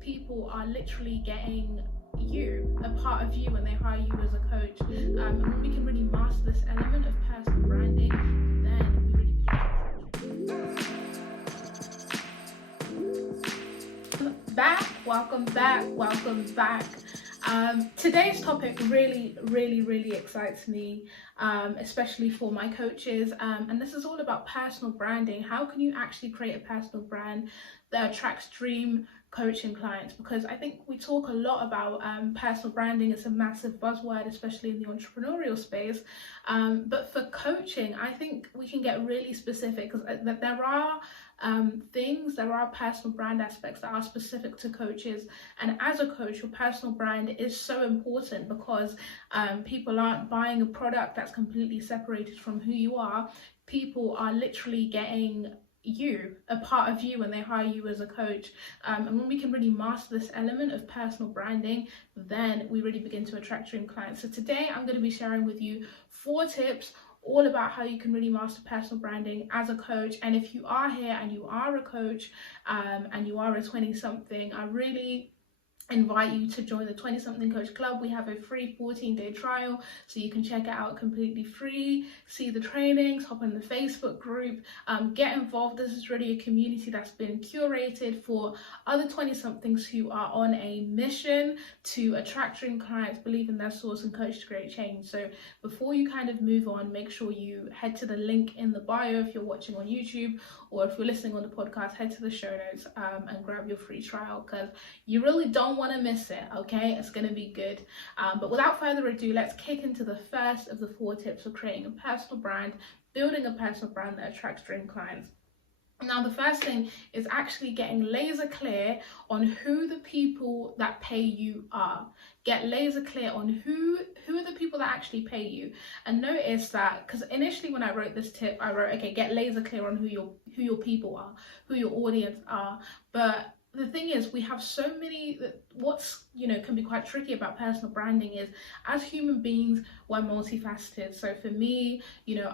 people are literally getting you, a part of you, when they hire you as a coach. And when we can really master this element of personal branding, then we really begin. Welcome back. Today's topic really excites me, especially for my coaches, and this is all about personal branding. How can you actually create a personal brand that attracts dream coaching clients? Because I think we talk a lot about personal branding. It's a massive buzzword, especially in the entrepreneurial space, but for coaching I think we can get really specific, because there are personal brand aspects that are specific to coaches, and as a coach your personal brand is so important, because people aren't buying a product that's completely separated from who you are. People are literally getting you, a part of you, when they hire you as a coach, and when we can really master this element of personal branding, then we really begin to attract dream clients. So today I'm going to be sharing with you 4 tips all about how you can really master personal branding as a coach. And if you are here and you are a coach, and you are a 20-something, I really invite you to join the 20-something coach club. We have a free 14-day trial, so you can check it out completely free, see the trainings, hop in the Facebook group, get involved. This is really a community that's been curated for other 20-somethings who are on a mission to attract dream clients, believe in their source, and coach to create change. So before you kind of move on, make sure you head to the link in the bio if you're watching on YouTube, or if you're listening on the podcast, head to the show notes and grab your free trial, because you really don't want to miss it. Okay, it's going to be good. But without further ado, let's kick into the first of the 4 tips for creating a personal brand, building a personal brand that attracts dream clients. Now, the first thing is actually getting laser clear on who the people that pay you are. Get laser clear on who are the people that actually pay you. And notice that, because initially when I wrote this tip, I wrote, okay, get laser clear on who your people are, who your audience are. But the thing is, we have so many, what's can be quite tricky about personal branding is, as human beings, we're multifaceted. So for me,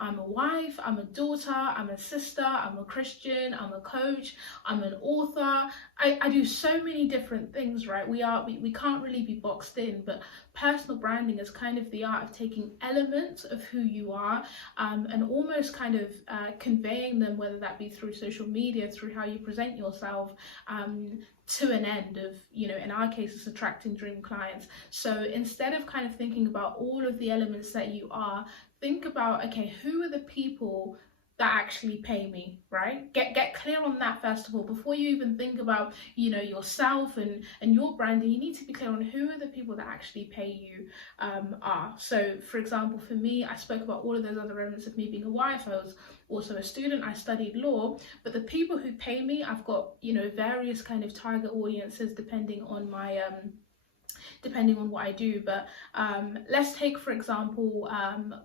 I'm a wife, I'm a daughter, I'm a sister, I'm a Christian, I'm a coach, I'm an author. I do so many different things, right? We can't really be boxed in, but personal branding is kind of the art of taking elements of who you are, and almost kind of conveying them, whether that be through social media, through how you present yourself, to an end of, in our case, it's attracting dream clients. So instead of kind of thinking about all of the elements that you are, think about, okay, who are the people that actually pay me, right? Get clear on that first of all. Before you even think about, yourself and your branding, you need to be clear on who are the people that actually pay you are. So for example, for me, I spoke about all of those other elements of me being a wife. I was also a student, I studied law, but the people who pay me, I've got, various kind of target audiences depending on my depending on what I do. But let's take, for example,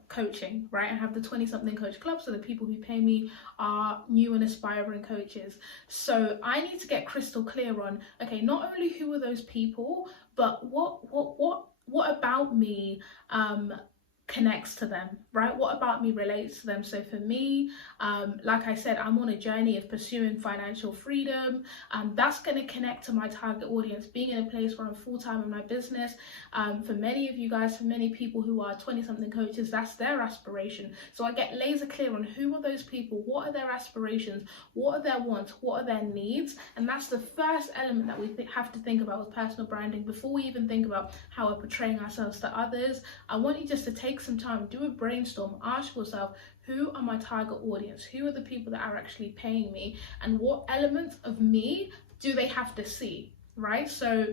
coaching, right? I have the 20-something coach club, so the people who pay me are new and aspiring coaches. So I need to get crystal clear on, okay, not only who are those people, but what about me connects to them, right? What about me relates to them? So for me, like I said, I'm on a journey of pursuing financial freedom. That's going to connect to my target audience, being in a place where I'm full-time in my business. For many of you guys, for many people who are 20-something coaches, that's their aspiration. So I get laser clear on who are those people, what are their aspirations, what are their wants, what are their needs. And that's the first element that we have to think about with personal branding. Before we even think about how we're portraying ourselves to others, I want you just to take some time, do a brainstorm, ask yourself, who are my target audience? Who are the people that are actually paying me? And what elements of me do they have to see, right? So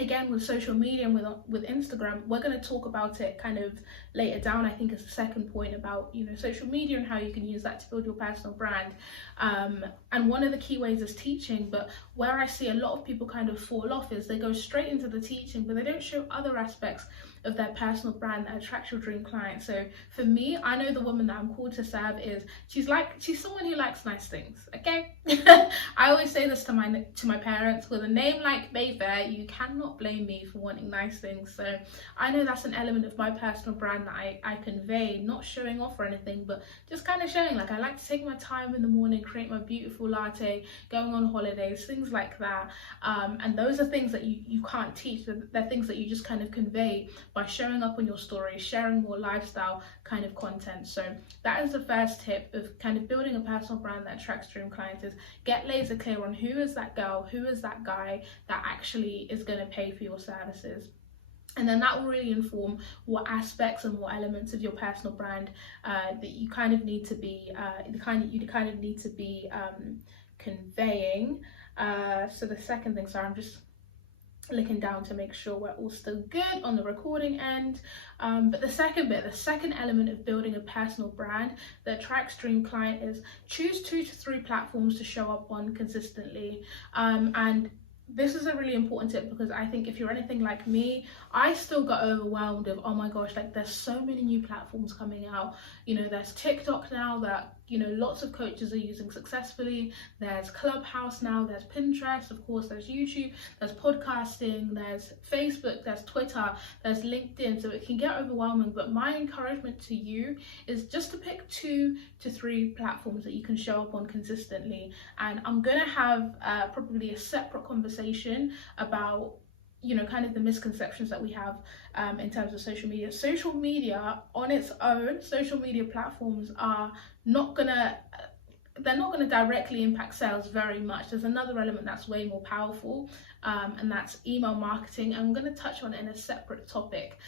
again, with social media and with Instagram, we're going to talk about it kind of later down, I think, as the second point about, social media and how you can use that to build your personal brand. And one of the key ways is teaching, but where I see a lot of people kind of fall off is they go straight into the teaching, but they don't show other aspects of their personal brand that attracts your dream client. So for me, I know the woman that I'm called to serve is, she's someone who likes nice things, okay? I always say this to my parents, with a name like Mayfair, you cannot not blame me for wanting nice things. So I know that's an element of my personal brand that I convey, not showing off or anything, but just kind of showing, like, I like to take my time in the morning, create my beautiful latte, going on holidays, things like that. And those are things that you can't teach. They're things that you just kind of convey by showing up on your stories, sharing more lifestyle kind of content. So that is the first tip of kind of building a personal brand that attracts dream clients, is get laser clear on who is that girl, who is that guy that actually is going to pay for your services. And then that will really inform what aspects and what elements of your personal brand that you kind of need to be conveying. So the second thing, sorry, I'm just looking down to make sure we're all still good on the recording end. But the second element of building a personal brand that attracts dream client is choose 2 to 3 platforms to show up on consistently. And this is a really important tip, because I think if you're anything like me, I still got overwhelmed of, oh my gosh, like there's so many new platforms coming out. You know, there's TikTok now that, you know, lots of coaches are using successfully. There's Clubhouse now, there's Pinterest, of course, there's YouTube, there's podcasting, there's Facebook, there's Twitter, there's LinkedIn. So it can get overwhelming, but my encouragement to you is just to pick 2 to 3 platforms that you can show up on consistently. And I'm gonna have probably a separate conversation about, you know, kind of the misconceptions that we have in terms of social media. Social media on its own, social media platforms are not gonna directly impact sales very much. There's another element that's way more powerful, and that's email marketing. I'm going to touch on it in a separate topic,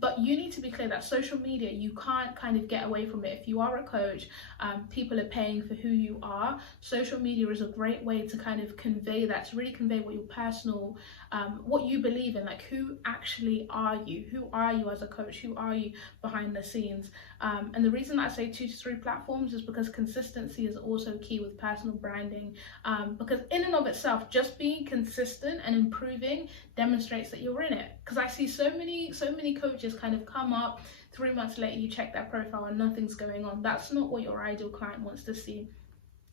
but you need to be clear that social media, you can't kind of get away from it. If you are a coach, people are paying for who you are. Social media is a great way to kind of convey that, to really convey what your personal, what you believe in, like who actually are you? Who are you as a coach? Who are you behind the scenes? And the reason I say 2 to 3 platforms is because consistency is also key with personal branding, because in and of itself, just being consistent and improving demonstrates that you're in it. Because I see so many coaches kind of come up, 3 months later you check their profile and nothing's going on. That's not what your ideal client wants to see.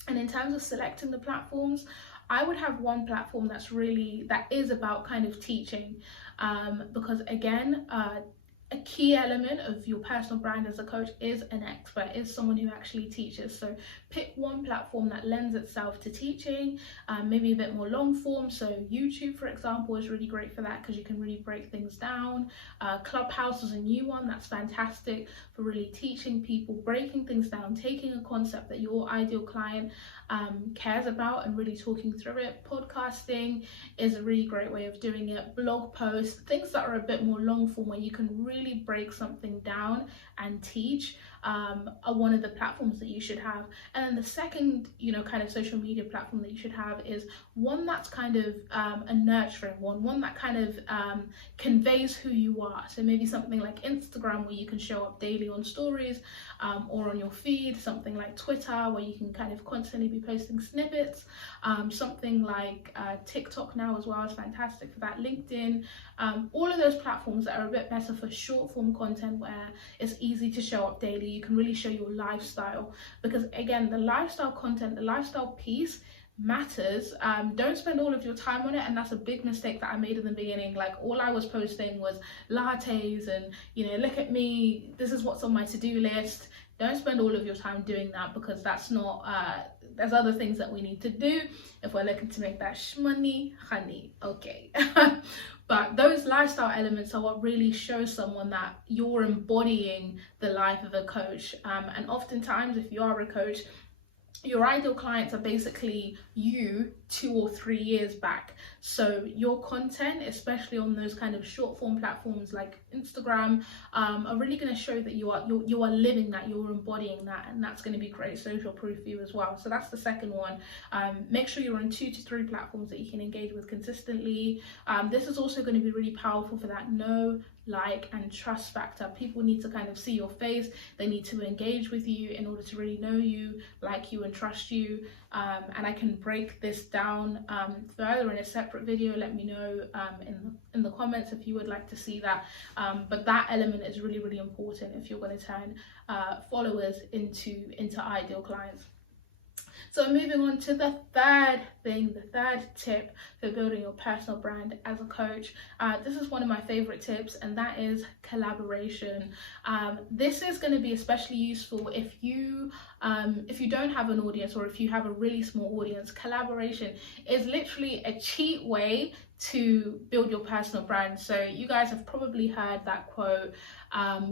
And in terms of selecting the platforms, I would have one platform that is about kind of teaching, because again, a key element of your personal brand as a coach is an expert, is someone who actually teaches. So pick one platform that lends itself to teaching, maybe a bit more long form. So YouTube, for example, is really great for that because you can really break things down. Clubhouse is a new one that's fantastic for really teaching people, breaking things down, taking a concept that your ideal client cares about and really talking through it. Podcasting is a really great way of doing it. Blog posts, things that are a bit more long form where you can really break something down and teach, are one of the platforms that you should have. And then the second, you know, kind of social media platform that you should have is one that's kind of a nurturing one that kind of conveys who you are. So maybe something like Instagram, where you can show up daily on stories, or on your feed. Something like Twitter, where you can kind of constantly be posting snippets. Something like TikTok now as well is fantastic for that. LinkedIn, all of those platforms that are a bit better for short form content, where it's easy to show up daily. You can really show your lifestyle, because again, the lifestyle content, the lifestyle piece matters. Don't spend all of your time on it, and that's a big mistake that I made in the beginning. Like, all I was posting was lattes and, you know, look at me, this is what's on my to-do list. Don't spend all of your time doing that, because that's not, there's other things that we need to do if we're looking to make that shmoney, honey, okay. But those lifestyle elements are what really shows someone that you're embodying the life of a coach. And oftentimes, if you are a coach, your ideal clients are basically you 2 or 3 years back. So your content, especially on those kind of short form platforms like Instagram, are really going to show that you are living that, you're embodying that, and that's going to be great social proof for you as well. So that's the second one. Make sure you're on 2 to 3 platforms that you can engage with consistently. This is also going to be really powerful for that know, like, and trust factor. People need to kind of see your face. They need to engage with you in order to really know you, like you, and trust you. And I can break this down further in a separate video. Let me know in the comments if you would like to see that. But that element is really, really important if you're going to turn followers into ideal clients. So moving on to the third thing, the third tip for building your personal brand as a coach. This is one of my favorite tips, and that is collaboration. This is going to be especially useful if you don't have an audience, or if you have a really small audience. Collaboration is literally a cheat way to build your personal brand. So you guys have probably heard that quote,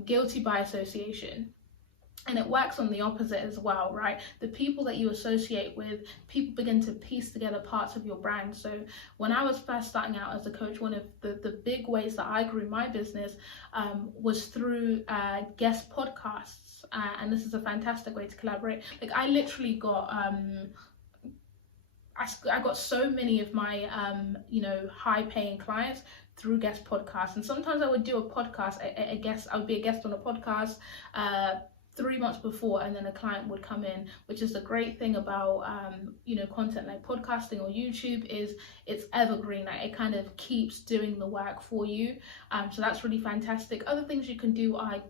guilty by association. And it works on the opposite as well, right? The people that you associate with, people begin to piece together parts of your brand. So when I was first starting out as a coach, one of the big ways that I grew my business was through guest podcasts. And this is a fantastic way to collaborate. Like, I literally got I got so many of my high paying clients through guest podcasts. And sometimes I would do a podcast, I would be a guest on a podcast 3 months before, and then a client would come in, which is the great thing about content like podcasting or YouTube, is it's evergreen. Like, it kind of keeps doing the work for you. So that's really fantastic. Other things you can do are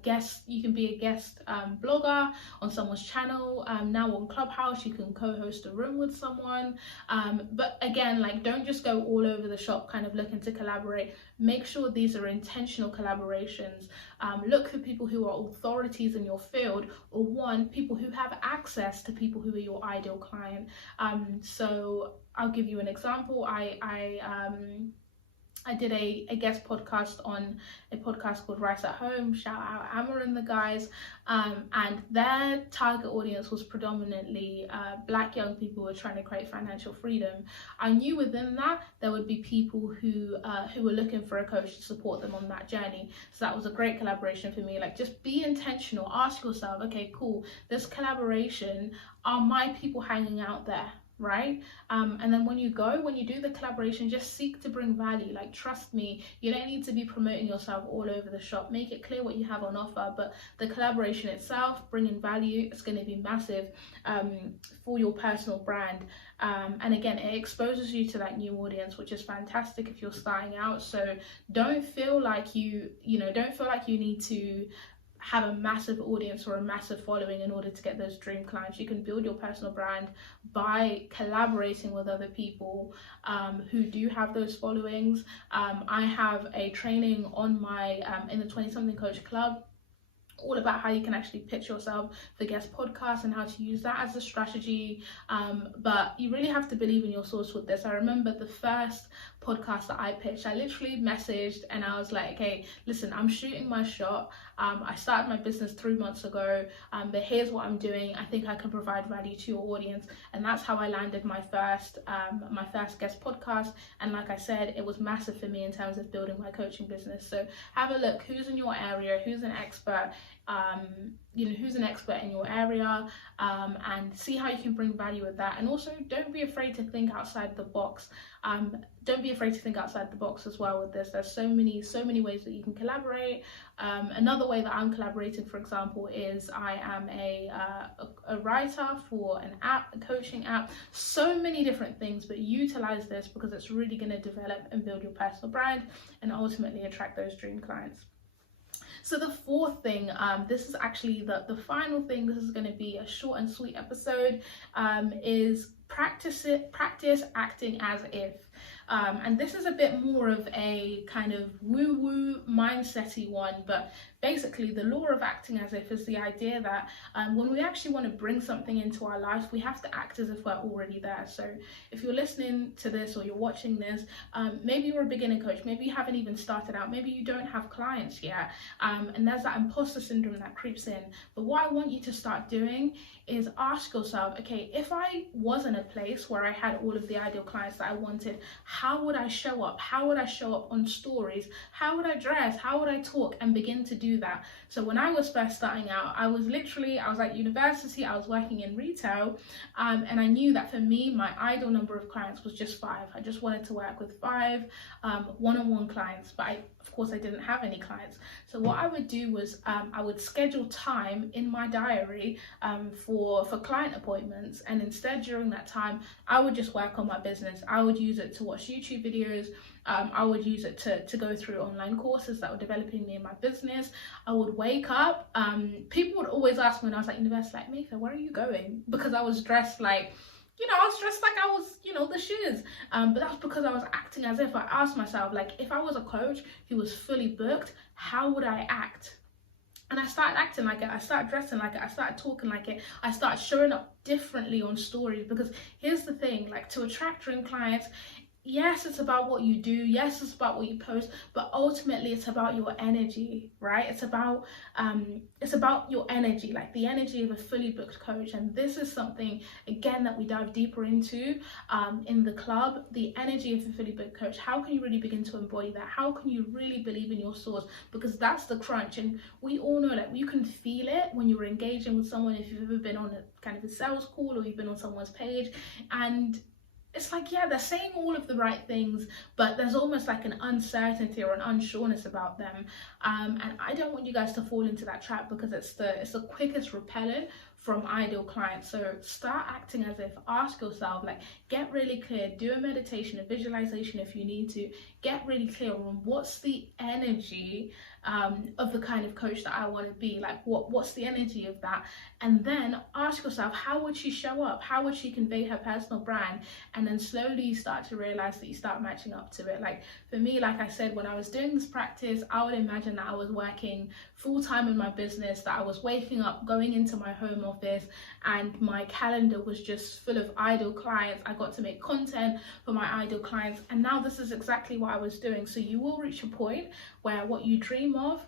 you can be a guest blogger on someone's channel. Now on Clubhouse you can co-host a room with someone, but again, like, don't just go all over the shop kind of looking to collaborate. Make sure these are intentional collaborations. Look for people who are authorities in your field, or people who have access to people who are your ideal client. So I'll give you an example. I did a guest podcast on a podcast called Rice at Home. Shout out Amber and the guys. And their target audience was predominantly Black young people who were trying to create financial freedom. I knew within that there would be people who were looking for a coach to support them on that journey. So that was a great collaboration for me. Like, just be intentional. Ask yourself, okay, cool, this collaboration, are my people hanging out there? Right? And then when you do the collaboration, just seek to bring value. Like, trust me, you don't need to be promoting yourself all over the shop. Make it clear what you have on offer, but the collaboration itself, bringing value, is going to be massive for your personal brand. And again, it exposes you to that new audience, which is fantastic if you're starting out. So don't feel like you need to have a massive audience or a massive following in order to get those dream clients. You can build your personal brand by collaborating with other people who do have those followings. I have a training on my in the 20 something coach club, all about how you can actually pitch yourself for guest podcasts and how to use that as a strategy. But you really have to believe in your source with this. I remember the first podcast that I pitched, I literally messaged and I was like, okay, listen, I'm shooting my shot. I started my business 3 months ago, but here's what I'm doing. I think I can provide value to your audience. And that's how I landed my first guest podcast. And like I said, it was massive for me in terms of building my coaching business. So have a look, who's in your area, who's an expert, who's an expert in your area, and see how you can bring value with that. And also, don't be afraid to think outside the box. Don't be afraid to think outside the box as well with this. There's so many ways that you can collaborate. Another way that I'm collaborating, for example, is I am a writer for an app, a coaching app, so many different things, but utilize this because it's really going to develop and build your personal brand and ultimately attract those dream clients. So the fourth thing, this is actually the final thing, this is going to be a short and sweet episode, is practice acting as if. And this is a bit more of a kind of woo-woo mindset-y one, but basically the law of acting as if is the idea that when we actually want to bring something into our life, we have to act as if we're already there. So if you're listening to this or you're watching this, maybe you're a beginner coach, maybe you haven't even started out, maybe you don't have clients yet, and there's that imposter syndrome that creeps in. But what I want you to start doing is ask yourself, okay, if I was in a place where I had all of the ideal clients that I wanted, how would I show up? How would I show up on stories? How would I dress? How would I talk? And begin to do that. So when I was first starting out, I was at university, I was working in retail, and I knew that for me, my ideal number of clients was just 5. I just wanted to work with 5 one-on-one clients, but of course I didn't have any clients. So what I would do was I would schedule time in my diary for client appointments, and instead during that time I would just work on my business. I would use it to watch YouTube videos. I would use it to go through online courses that were developing me in my business. I would wake up, people would always ask me when I was like university, like, Mayfair, where are you going? Because I was dressed like, I was dressed like I was, the shiz. But that's because I was acting as if. I asked myself, like, if I was a coach who was fully booked, how would I act? And I started acting like it, I started dressing like it, I started talking like it, I started showing up differently on stories. Because here's the thing, like, to attract dream clients, yes, it's about what you do, yes, it's about what you post, but ultimately it's about your energy, right? It's about your energy, like the energy of a fully booked coach. And this is something, again, that we dive deeper into in the club, the energy of a fully booked coach. How can you really begin to embody that? How can you really believe in your source? Because that's the crunch. And we all know that you can feel it when you're engaging with someone. If you've ever been on a kind of a sales call, or you've been on someone's page, and it's like, yeah, they're saying all of the right things, but there's almost like an uncertainty or an unsureness about them. And I don't want you guys to fall into that trap, because it's the quickest repellent from ideal clients. So start acting as if, ask yourself, like, get really clear, do a meditation, a visualization if you need to, get really clear on what's the energy of the kind of coach that I want to be, like what's the energy of that, and then ask yourself, how would she show up, how would she convey her personal brand, and then slowly you start to realize that you start matching up to it. Like for me, like I said, when I was doing this practice, I would imagine that I was working full-time in my business, that I was waking up, going into my home office, and my calendar was just full of ideal clients. I got to make content for my ideal clients, and now this is exactly what I was doing. So you will reach a point where what you dream of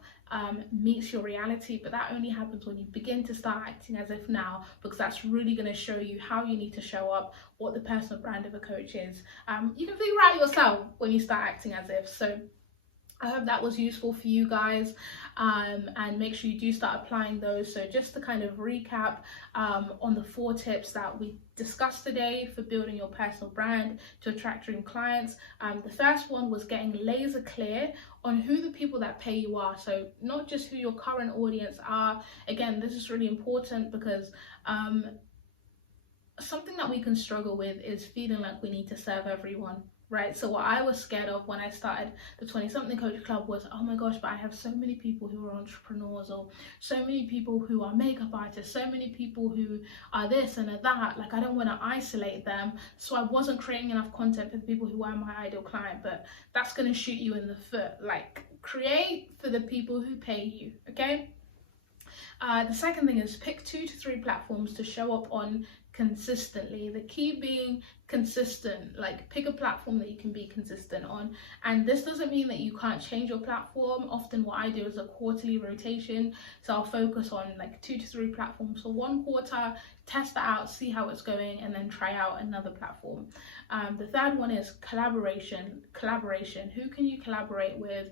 meets your reality, but that only happens when you begin to start acting as if now, because that's really going to show you how you need to show up, what the personal brand of a coach is. You can figure out yourself when you start acting as if. So I hope that was useful for you guys, and make sure you do start applying those. So just to kind of recap on the 4 tips that we discussed today for building your personal brand to attract dream clients. The first one was getting laser clear on who the people that pay you are. So not just who your current audience are. Again, this is really important, because something that we can struggle with is feeling like we need to serve everyone. Right, so what I was scared of when I started the 20-something Coach Club was, oh my gosh, but I have so many people who are entrepreneurs, or so many people who are makeup artists, so many people who are this and are that. Like, I don't want to isolate them, so I wasn't creating enough content for the people who are my ideal client. But that's going to shoot you in the foot. Like, create for the people who pay you, okay? The second thing is pick 2 to 3 platforms to show up on consistently. The key being consistent. Like, pick a platform that you can be consistent on. And this doesn't mean that you can't change your platform. Often what I do is a quarterly rotation, so I'll focus on like 2 to 3 platforms for 1 quarter, test that out, see how it's going, and then try out another platform. The third one is collaboration. Who can you collaborate with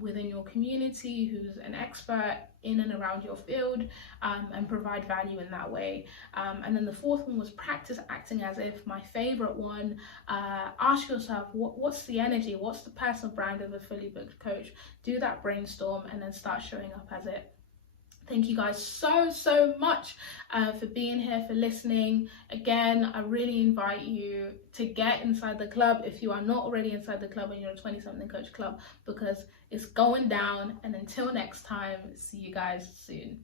within your community, who's an expert in and around your field, and provide value in that way. And then the 4th one was practice acting as if. My favorite one. Ask yourself, what's the energy, what's the personal brand of a fully booked coach? Do that brainstorm, and then start showing up as it. Thank you guys so much for being here, for listening. Again, I really invite you to get inside the club if you are not already inside the club and you're a 20-something Coach Club, because it's going down. And until next time, see you guys soon.